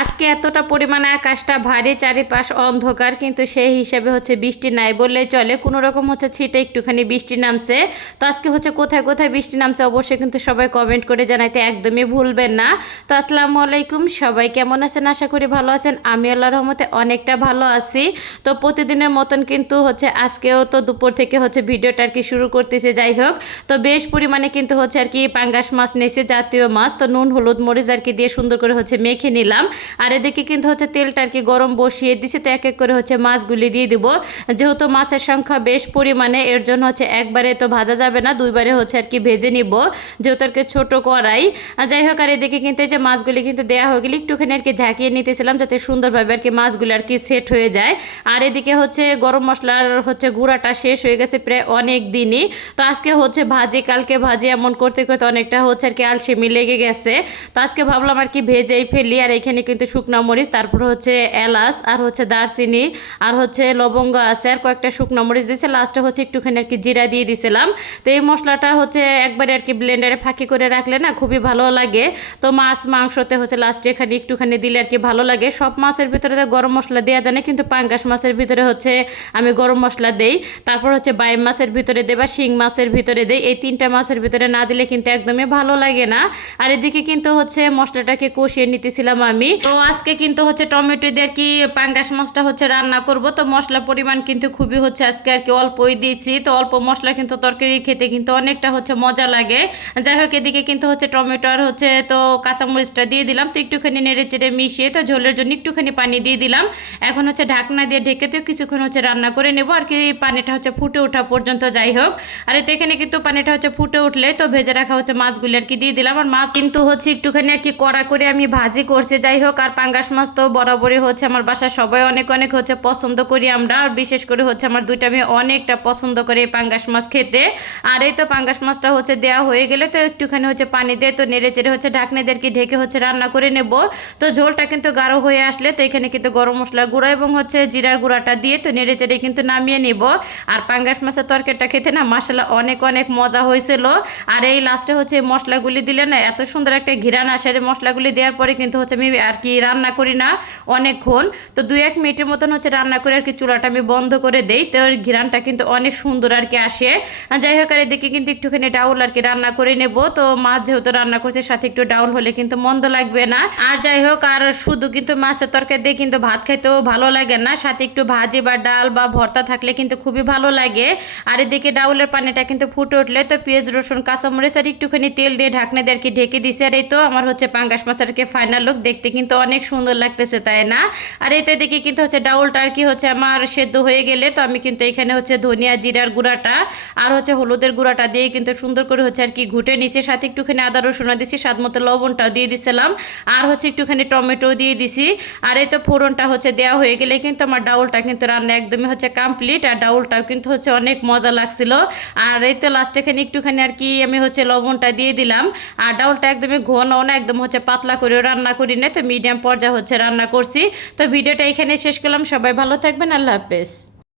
আজকে এতটা পরিমাণে আকাশটা ভারী, চারিপাশ অন্ধকার, কিন্তু সেই হিসাবে হচ্ছে বৃষ্টি নাই বললেই চলে। কোনো রকম হচ্ছে ছিটে একটুখানি বৃষ্টি নামছে। তো আজকে হচ্ছে কোথায় কোথায় বৃষ্টি নামছে অবশ্যই কিন্তু সবাই কমেন্ট করে জানাইতে একদমই ভুলবেন না। তো আসসালামু আলাইকুম, সবাই কেমন আছেন? আশা করি ভালো আছেন। আমি আল্লাহর রহমতে অনেকটা ভালো আছি। তো প্রতিদিনের মতন কিন্তু হচ্ছে আজকেও তো দুপুর থেকে হচ্ছে ভিডিওটা আর কি শুরু করতেছে। যাই হোক, তো বেশ পরিমাণে কিন্তু হচ্ছে আর কি পাঙ্গাস মাছ নিয়েছে, জাতীয় মাছ। তো নুন হলুদ মরিচ আর কি দিয়ে সুন্দর করে হচ্ছে মেখে নিলাম। আর এদিকে কিন্তু হচ্ছে তেলটা আর কি গরম বসিয়ে দিছি। তো এক এক করে হচ্ছে মাছগুলি দিয়ে দিব। যেহেতু মাছের সংখ্যা বেশ পরিমাণে, এর জন্য হচ্ছে একবারে তো ভাজা যাবে না, দুইবারে হচ্ছে আর কি ভেজে নিব, যেহেতু আর কি ছোটো কড়াই। যাই হোক, আর এদিকে কিন্তু এই যে মাছগুলি কিন্তু দেওয়া হয়ে গেলে একটুখানি আর কি ঝাঁকিয়ে নিতেছিলাম, যাতে সুন্দরভাবে আর কি মাছগুলি আর কি সেট হয়ে যায়। আর এদিকে হচ্ছে গরম মশলার হচ্ছে গুঁড়াটা শেষ হয়ে গেছে প্রায় অনেক দিনই। তো আজকে হচ্ছে ভাজি, কালকে ভাজি, এমন করতে করতে অনেকটা হচ্ছে আর কি আলসেমি লেগে গেছে। তো আজকে ভাবলাম আর কি ভেজেই ফেলি। আর এখানে কিন্তু শুকনো মরিচ, তারপর হচ্ছে এলাচ, আর হচ্ছে দারচিনি, আর হচ্ছে লবঙ্গ আছে, আর কয়েকটা শুকনো মরিচ দিয়েছে। লাস্টে হচ্ছে একটুখানি আর কি জিরা দিয়ে দিছিলাম। তো এই মশলাটা হচ্ছে একবারে আর কি ব্লেন্ডারে ফাঁকি করে রাখলে না খুবই ভালো লাগে। তো মাছ মাংসতে হচ্ছে লাস্টে এখানে একটুখানি দিলে আর কি ভালো লাগে। সব মাছের ভিতরে তো গরম মশলা দেওয়া যায় না, কিন্তু পাঙ্গাস মাছের ভিতরে হচ্ছে আমি গরম মশলা দেই। তারপর হচ্ছে বাইম মাছের ভিতরে দেই বা শিং মাছের ভিতরে দেই। এই তিনটা মাছের ভিতরে না দিলে কিন্তু একদমই ভালো লাগে না। আর এদিকে কিন্তু হচ্ছে মশলাটাকে কষিয়ে নিতেছিলাম আমি। তো আজকে কিন্তু হচ্ছে টমেটো দিয়ে কি পাঙ্গাস মাছটা হচ্ছে রান্না করব। তো মশলার পরিমাণ কিন্তু খুবই হচ্ছে আজকে আর কি অল্পই দিয়েছি। তো অল্প মশলা কিন্তু তরকারি খেতে কিন্তু অনেকটা হচ্ছে মজা লাগে। যাই হোক, এদিকে কিন্তু হচ্ছে টমেটো আর হচ্ছে তো কাঁচামরিচটা দিয়ে দিলাম। তো একটুখানি নেড়ে চেড়ে মিশিয়ে তো ঝোলের জন্য একটুখানি পানি দিয়ে দিলাম। এখন হচ্ছে ঢাকনা দিয়ে ঢেকে তো কিছুক্ষণ হচ্ছে রান্না করে নেব আর কি, পানিটা হচ্ছে ফুটে ওঠা পর্যন্ত। যাই হোক, আর তো এখানে কিন্তু পানিটা হচ্ছে ফুটে উঠলে তো ভেজে রাখা হচ্ছে মাছগুলি আর কি দিয়ে দিলাম। আর মাছ কিন্তু হচ্ছে একটুখানি আর কি কড়া করে আমি ভাজি করছি। যাই হোক, আর পাঙ্গাস মাছ তো বরাবরই হচ্ছে আমার বাসায় সবাই অনেক অনেক হচ্ছে পছন্দ করি আমরা। আর বিশেষ করে হচ্ছে আমার দুইটা মেয়ে অনেকটা পছন্দ করে এই পাঙ্গাস মাছ খেতে। আর এই তো পাঙ্গাস মাছটা হচ্ছে দেওয়া হয়ে গেলে তো একটুখানি হচ্ছে পানি দিয়ে তো নেড়ে চেড়ে হচ্ছে ঢাকনাদেরকে ঢেকে হচ্ছে রান্না করে নেব। তো ঝোলটা কিন্তু গাঢ় হয়ে আসলে তো এখানে কিন্তু গরম মশলার গুঁড়া এবং হচ্ছে জিরার গুঁড়াটা দিয়ে তো নেড়ে চেড়ে কিন্তু নামিয়ে নেব। আর পাঙ্গাস মাছের তরকারিটা খেতে না মাশাআল্লাহ অনেক অনেক মজা হয়েছিল। আর এই লাস্টে হচ্ছে এই মশলাগুলি দিলে না এত সুন্দর একটা ঘিরান আসে। এই মশলাগুলি দেওয়ার পরে কিন্তু হচ্ছে আমি আর কি রান্না করি না অনেকক্ষণ। তো 2-1 মিনিটের মতন হচ্ছে রান্না করে আর কি চুলাটা আমি বন্ধ করে দেই। তো ওর ঘিরানটা কিন্তু অনেক সুন্দর আর কি আসে। যাই হোক, আর এদিকে কিন্তু একটুখানি ডাউল আর কি রান্না করে নেব। তো মাছ যেহেতু রান্না করছে, সাথে একটু ডাউল হলে কিন্তু মন্দ লাগবে না। আর যাই হোক, আর শুধু কিন্তু মাছের তরকারি দিয়ে কিন্তু ভাত খাইতেও ভালো লাগে না, সাথে একটু ভাজি বা ডাল বা ভর্তা থাকলে কিন্তু খুবই ভালো লাগে। আর এদিকে ডাউলের পানিটা কিন্তু ফুটে উঠলে তো পেঁয়াজ রসুন কাঁচামরিচ আর একটুখানি তেল দিয়ে ঢাকনা দিয়ে আর কি ঢেকে দিছে। আর এই তো আমার হচ্ছে পাঙ্গাস মাছের আর কি ফাইনাল লুক, দেখতে কিন্তু অনেক সুন্দর লাগতেছে, তাই না? আর এতে দেখি কিন্তু হচ্ছে ডাউলটা আর কি হচ্ছে আমার সেদ্ধ হয়ে গেলে তো আমি কিন্তু এখানে হচ্ছে ধনিয়া জিরার গুঁড়াটা আর হচ্ছে হলুদের গুঁড়াটা দিয়ে কিন্তু সুন্দর করে হচ্ছে আর কি ঘুটে নিচে, সাথে একটুখানি আদা রসুন দিছি, স্বাদ মতো লবণটাও দিয়ে দিছিলাম, আর হচ্ছে একটুখানি টমেটো দিয়ে দিছি। আর এই তো ফোড়নটা হচ্ছে দেওয়া হয়ে গেলে কিন্তু আমার ডাউলটা কিন্তু রান্না একদমই হচ্ছে কমপ্লিট। আর ডাউলটাও কিন্তু হচ্ছে অনেক মজা লাগছিল। আর এই তো লাস্টে এখানে একটুখানি আর কি আমি হচ্ছে লবণটা দিয়ে দিলাম। আর ডাউলটা একদমই ঘন না, একদম হচ্ছে পাতলা করেও রান্না করি না, তো মিডিয়াম পর্যায়ে হচ্ছে রান্না করছি। তো ভিডিওটা এখানে শেষ করলাম। সবাই ভালো থাকবেন, আল্লাহ হাফেজ।